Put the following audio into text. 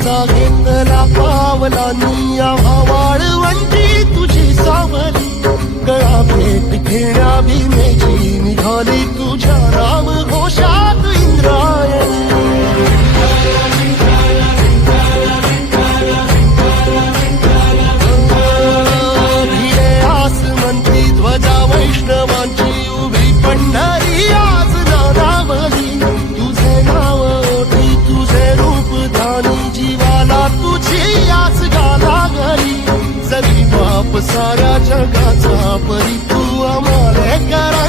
पावलाचा घेतला पावलांनी आम्हा वाळवंटी तुझी सावली गळा भेट घेण्या भीमेची निघाली तुझ्या राम घोषात इंद्रायणी भिडे आसमंती ध्वजा वैष्णवांची उभी पंढरी आज नादावली तुझे नाव ओठी तुझे रूप धानी जीवाला तुझी आस गाला घरी जरी बाप साऱ्या जगाचा परी तू आम्हाला करा